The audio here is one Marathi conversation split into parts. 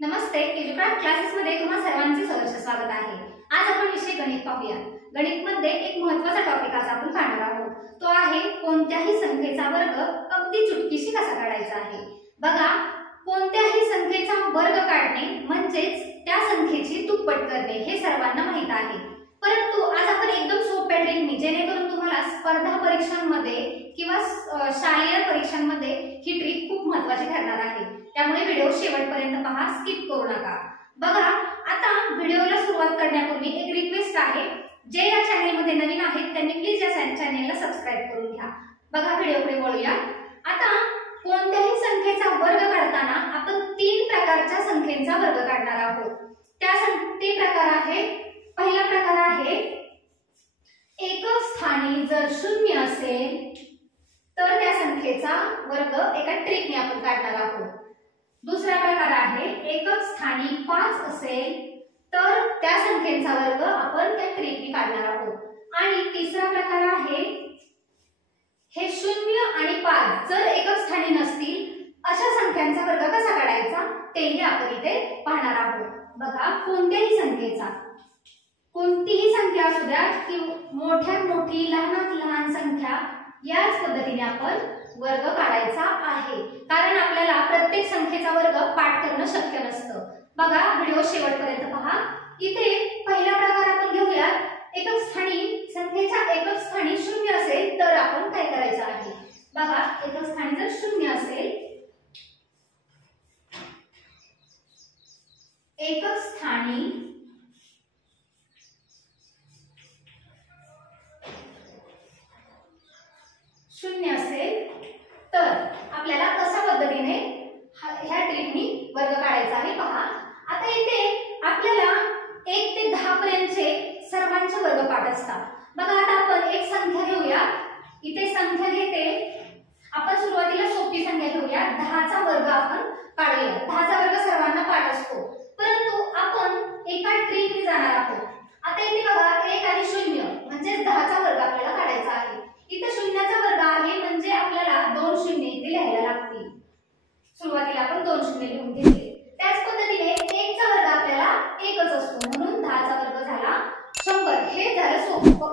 नमस्ते, एज्युक्राफ्ट क्लासेस मध्ये तुम्हा सर्वांचे सहर्ष स्वागत आहे। आज आपण विषय गणित पाहूया। गणित मध्ये एक महत्त्वाचा टॉपिक आज आपण पाहणार आहोत, तो आहे कोणत्याही संख्येचा वर्ग अगदी चुटकीशी कसा काढायचा आहे। बघा, कोणत्याही संख्येचा वर्ग काढणे म्हणजेच त्या संख्येची दुप्पट करणे हे सर्वांना माहित आहे, परंतु आज आपण एकदम सोप्या ट्रिकने, जेणेकरून तुम्हाला स्पर्धा परीक्षांमध्ये किंवा शालेय परीक्षांमध्ये ही ट्रिक खूप महत्त्वाची ठरणार आहे। त्यामुळे व्हिडिओ शेवटपर्यंत पहा, स्किप करू नका। बघा, आता व्हिडिओला सुरुवात करण्यापूर्वी एक रिक्वेस्ट आहे, जे या चॅनलमध्ये नवीन आहेत त्यांनी प्लीज या चॅनलला सबस्क्राइब करून घ्या। बघा, व्हिडिओकडे वळूया। आता कोणत्याही संख्येचा वर्ग काढताना आपण तीन प्रकारच्या संख्येचा वर्ग काढणार आहोत। ते प्रकार आहे, पहिला प्रकार आहे एकक स्थानी जर 0 असेल तर त्या संख्येचा वर्ग एका ट्रिकने आपण काढणार आहोत। दुसरा प्रकार आहे एकक स्थानी 5 असेल तर त्या संख्येचा वर्ग आपण त्या ट्रिकने काढणार आहोत। आणि तिसरा प्रकार आहे हे 0 आणि 5 जर एकक स्थानी नसतील अशा संख्यांचा वर्ग कसा काढायचा तेही आपण इथे पाहणार आहोत। बघा, कोणतीही संख्या असू द्या की मोठ्यात मोठी लहानात लहान संख्या, याच पद्धतीने आपण वर्ग काढायचा आहे, कारण आपल्याला प्रत्येक संख्येचा वर्ग पाठ करणं शक्य नसतं। बघा, व्हिडिओ शेवटपर्यंत पहा। इथे पहिला प्रकार आपण घेऊया, एकक स्थानी संख्येच्या एकक स्थानी 0 असेल तर आपण काय करायचं आहे। बघा, एकक स्थानी जर 0 असेल, एकक स्थानी 0 असेल तर आपल्याला कशा पद्धतीने ह्या ट्रिकनी वर्ग काढायचा आहे पहा। आता इथे आपल्याला 1 ते 10 पर्यंतचे सर्वांचे वर्ग पाठ असतात। बघा, आता आपण एक संख्या घेऊया, इथे संख्या घेते, आपण सुरुवातीला सोपी संख्या घेऊया, 10 चा वर्ग आपण काढूया। 10 चा वर्ग सर्वांना पाठ असतो, परंतु आपण एका ट्रिकने जाणार आहोत। आता इथे बघा, 1 आणि 0 म्हणजे 10 चा वर्ग आपल्याला काढायचा आहे। इथे 0 चा वर्ग आहे म्हणजे आपल्याला 2 शून्य इथे लिहायला लागतील। सुरुवातीला आपण 2 शून्य लिहून घेतले। त्याच पद्धतीने 1 चा वर्ग आपल्याला 1च असतो, म्हणून 10 चा वर्ग झाला 100। हे झालं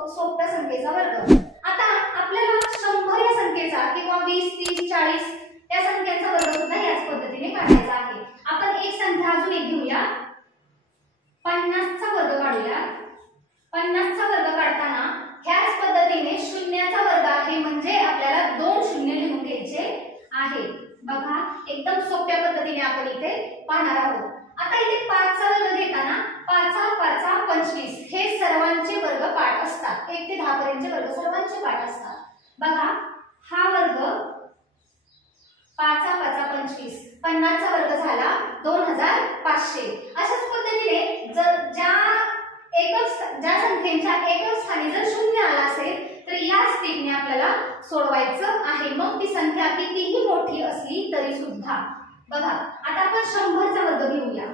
सोप्या संख्येचा वर्ग। आता आपल्याला 100 या संख्येचा किंवा 20, 30, 40 या संख्यांचा वर्ग सुद्धा याच पद्धतीने काढायचा आहे। आपण एक संख्या अजून एक घेऊया, 50 चा वर्ग काढूया। 50 चा वर्ग काढताना ह्याच पद्धतीने 0 चा वर्ग आहे म्हणजे आपल्याला 2 शून्य लिहून घ्यायचे आहे। बघा, एकदम सोप्या पद्धतीने आपण इथे पाहणार आहोत। आता इथे 5 चा वर्ग घेताना 5 25 हे सर्वांचे वर्ग पाठ असतात। 1 ते 10 पर्यंतचे वर्ग सर्वांचे पाठ असतात। बघा, हा वर्ग 5 25 50 चा वर्ग झाला 2500। अशाच पद्धतीने ज्या संख्येच्या एकक स्थानी जर 0 आला असेल तर याच ट्रिकने आपल्याला सोडवायचं आहे, मग ती संख्या कितीही मोठी असली तरी सुद्धा। बघा, आता आपण 100 चा वर्ग घेऊया।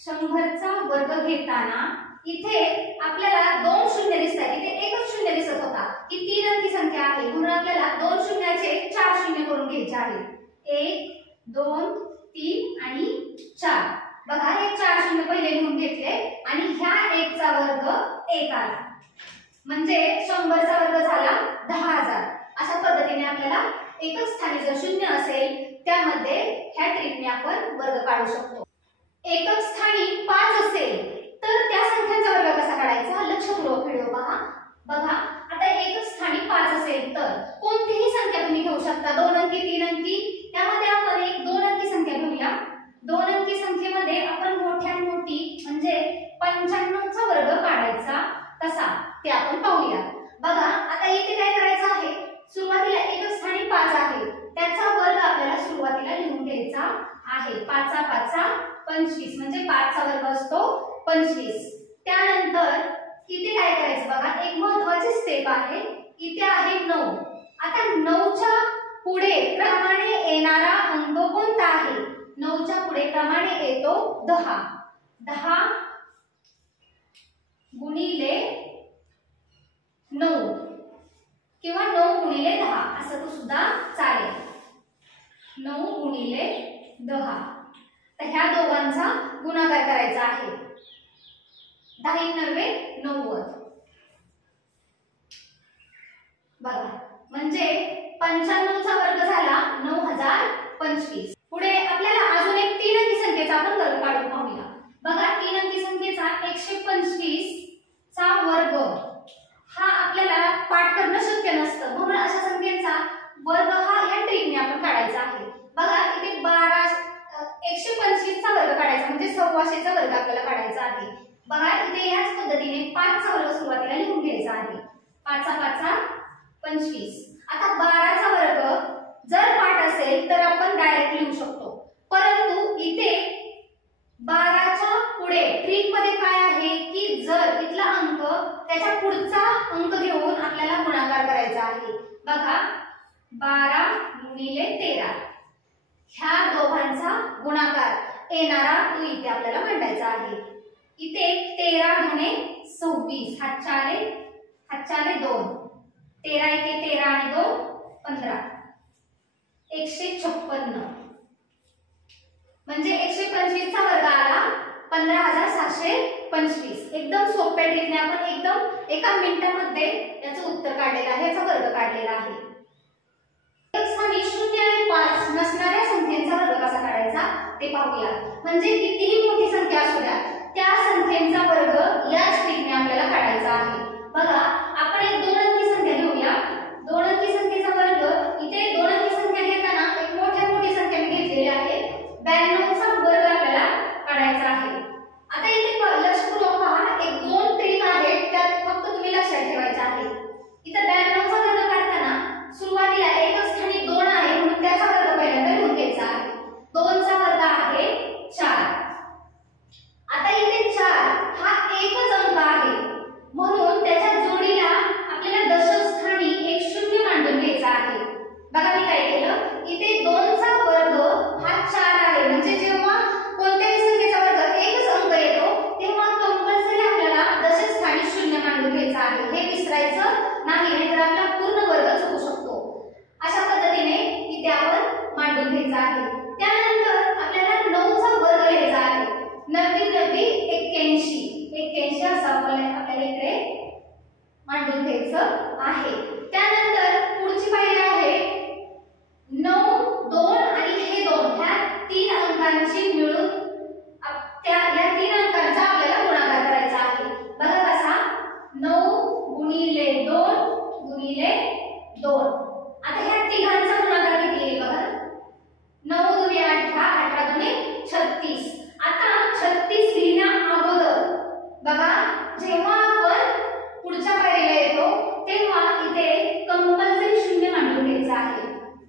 100 चा वर्ग घेताना इथे आपल्याला 2 शून्य दिसतात, इथे एकच शून्य दिसत होता, ही 3 अंकी संख्या आहे, म्हणून आपल्याला 2 शून्याचे 4 शून्य करून घ्यायचे आहेत। 1 2 3 आणि 4। बघा, हे 4 शून्य पहिले लिहून घेतले आणि ह्या 1 चा वर्ग 1 आला, म्हणजे 100 चा वर्ग झाला 10,000। अशा पद्धतीने आपल्याला एकक स्थानी जर 0 असेल त्यामध्ये ह्या ट्रिकने आपण वर्ग काढू शकतो। एकक स्थानी 5 असेल तर त्या संख्यांचा वर्ग कसा काढायचा, लक्षपूर्वक व्हिडिओ पहा। बघा, आता एकक स्थानी 5 असेल तर कोणतीही संख्या तुम्ही घेऊ शकता, 2 अंकी 3 अंकी, त्यामध्ये आपण एक 2 अंकी संख्या घेऊया। 2 अंकी संख्येमध्ये आपण मोठ्यात मोठी म्हणजे 95 चा वर्ग काढायचा कसा ते आपण पाहूया। बघा, आता इथे काय करायचं आहे, सुरुवातीला एकक स्थानी 5 आहे, त्याचा वर्ग आपल्याला सुरुवातीला लिहून घ्यायचा आहे। 5 25 म्हणजे 5 चा वर्ग असतो 25। त्यानंतर इथे काय करायचं, बघा, एक महत्त्वाची स्टेप आहे, इथे आहे 9। आता 9 च्या पुढे क्रमाने येणारा अंक कोणता आहे, 9 च्या पुढे क्रमाने येतो 10। 10 गुणिले 9 किंवा 9 गुणिले 10 असं तो सुद्धा चालेल। 9 गुणिले 10 तर ह्या दोघांचा गुणाकार करायचा आहे. 10 9 90 बघा, म्हणजे 95 चा वर्ग झाला 9025. पुढे आपल्याला अजून एक 3 अंकी संख्येचा आपण वर्ग काढून पाहूया. बघा, 3 अंकी संख्येचा 125 चा वर्ग हा आपल्याला पाठ करणं शक्य नसतं, म्हणून अशा संख्येचा वर्ग हा या ट्रिकने आपण काढायचा आहे. बघा, इथे 125 चा वर्ग काढायचा म्हणजे 125 चा वर्ग आपल्याला काढायचा आहे. बघा, इथे याच पद्धतीने 5 चा वर्ग सुरुवातीला लिहून घ्यायचा आहे. 5 चा 5 25. आता 12 चा वर्ग जर पाठ असेल तर आपण डायरेक्ट लिहू शकतो, परंतु इथे 12 च्या पुढे ट्रिक मध्ये काय आहे की जर इथला अंक त्याच्या पुढचा अंक घेऊन आपल्याला गुणाकार करायचा आहे. बघा, 12 गुणिले 13 ह्या दोघांचा गुणाकार येणारा तो इथे आपल्याला मांडायचा आहे. इथे 13 गुणे 26 हातचाले 2, 13 एके 13 आणि 2 15, 156 म्हणजे 125 चा वर्ग आला 15725. एकदम सोप्या ट्रिकने आपण एकदम एका मिनिटामध्ये याचं उत्तर काढलेलं आहे, याचा वर्ग काढलेला आहे. एक स्थानी 0 आणि 5 नसणाऱ्या संख्येचा वर्ग कसा काढायचा ते पाहूया. म्हणजे कितीही मोठी संख्या असू द्या त्या संख्येचा वर्ग याच ट्रिकने आपल्याला काढायचा आहे. बघा, आपण एक 2 अंकी संख्या घेऊया. 2 अंकी संख्येचा वर्ग, इथे 2 अंकी संख्या घेताना एक मोठी संख्या मी घेतलेली आहे. 92 चा वर्ग आपल्याला काढायचा आहे. आता इथे लक्षपूर्वक पहा, एक 2 ट्रिक आहेत, त्यात फक्त तुम्ही लक्षात ठेवायचं आहे. इथे 92 चा वर्ग काढताना सुरुवातीला एक स्थानी 2 आहे म्हणून त्याचा वर्ग पहिल्यांदा लिहून घ्यायचा आहे. 2 चा वर्ग आहे 4. आता इथे 4 हा एकच अंक आहे म्हणून त्याच्या जोडीला आपल्याला दशक स्थानी एक शून्य मांडून घ्यायचा आहे. बघा, मी काय केलं, इथे 2 चा वर्ग हा 4 आहे म्हणजे जेव्हा कोणत्याही संख्येचा वर्ग एकच अंक येतो तेव्हा कंपल्सरी आपल्याला दशक स्थानी शून्य मांडून घ्यायचा आहे. हे विसरायचं नाही, नाहीतर आपला पूर्ण वर्ग चुकू शकतो. अशा पद्धतीने इथे आपण मांडून घ्यायचा आहे. त्यानंतर आपल्याला 9 चा वर्ग लिहायचा आहे. 9 81 असं आपल्याला इकडे मांडून घ्यायचं आहे. त्यानंतर पुढची पायरी आहे 9, 2 आणि हे 2 ह्या 3 अंकांची मिळून या 3 अंकांचा आपल्याला गुणाकार करायचा आहे. बघा कसा, 9 गुणिले 2 गुणिले 2. आता ह्या तिघांचा गुणाकार किती येईल बघा, 9 दुनी 18, 18 दुनी 36. आता 36 लिहिण्या अगोदर बघा, जेव्हा आपण पुढच्या पायरीला येतो तेव्हा इथे कंपल्सरी शून्य मांडून घ्यायचं आहे.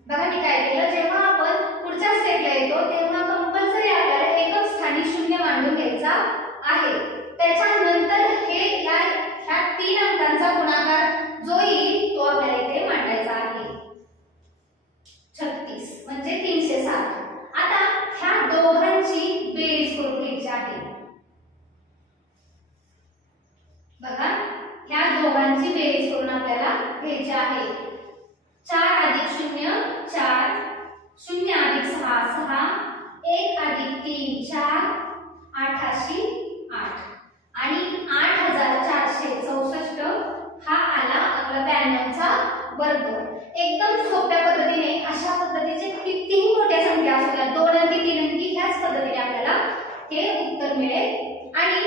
बघा, मी काय केलं, जेव्हा आपण पुढच्या स्टेपला येतो तेव्हा कंपल्सरी आपल्याला एकच स्थानी शून्य मांडून घ्यायचा आहे. त्याच्यानंतर हे ह्या 3 अंकांचा गुणाकार जो येईल तो आपल्याला इथे मांडायचा आहे. 36 म्हणजे 307. आता ह्या दोघांची बेरीज करून घ्यायची आहे. बघा, ह्या दोघांची बेरीज करून आपल्याला घ्यायची आहे. 4 अधिक 0 4, 0 अधिक 6 6, 1 अधिक 3 4, 88 8 आणि 8464 हा आला आपला 92 चा वर्ग. एकदम सोप्या पद्धतीने अशा पद्धतीचे कितीही मोठ्या संख्या असू द्या 2 अंकी 3 अंकी ह्याच पद्धतीने आपल्याला हे उत्तर मिळेल. आणि